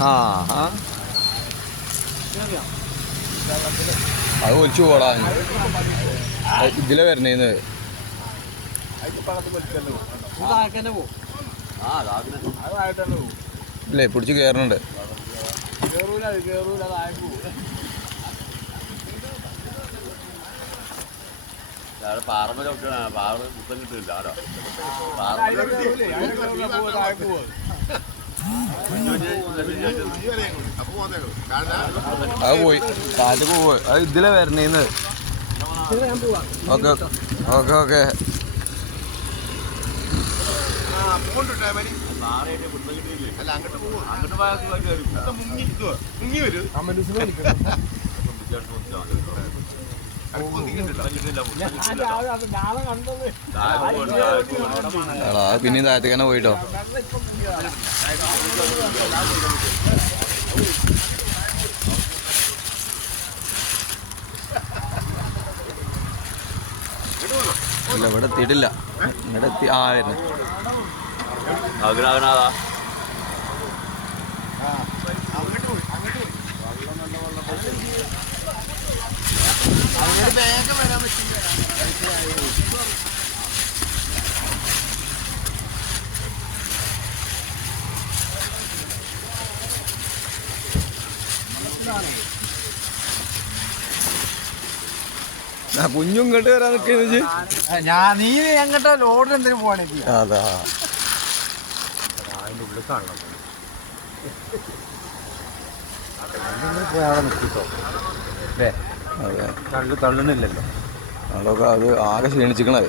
ആ ആ അത് ഒലിച്ചു പോടാ ഇതിലെ വരണേന്ന് ഇല്ലേ പിടിച്ച് കയറുന്നുണ്ട്. പാറമ ചവിട്ടാണ് പാറ മുത്തം കിട്ടില്ല അത് പോയി കാറ്റ് പോവ് അത് ഇതിലെ വരണേന്ന്. ഓക്കെ ഓക്കെ ഓക്കെ പിന്നെയും താഴത്തേക്ക് പോയിട്ടോ. ഇല്ല ഇവിടെ എത്തിയിട്ടില്ല. ഇവിടെ എത്തി ആയിരുന്നു ആഗ്രഹനാഥാ വേഗം വരാൻ പറ്റില്ല. കുഞ്ഞും ഇങ്ങോട്ട് വരാൻ നിൽക്കുന്നത് നീ എങ്ങോട്ടാ ലോഡ് എന്തിനു പോവാണ്? അതാ അതിൻ്റെ ഉള്ളിൽ കാണണം. പോയാളെ നിൽക്കിട്ടോ അല്ലേ? അതെ കണ്ടു തള്ളുന്നില്ലല്ലോ. അതൊക്കെ അത് ആകെ ക്ഷീണിച്ചിക്കണത്.